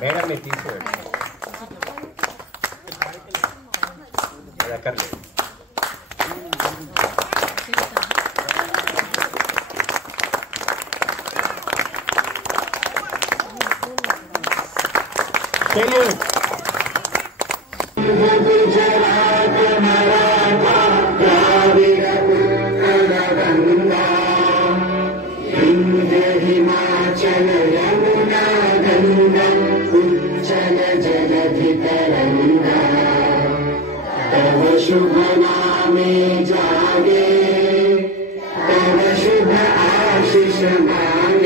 madam మీరు తీసుకోండి అక్కర్లేదు हिमाचल यमुना गंगा उज्जल जलधि तरंगा तव शुभ नामे जागे तव शुभ आशीष मांगे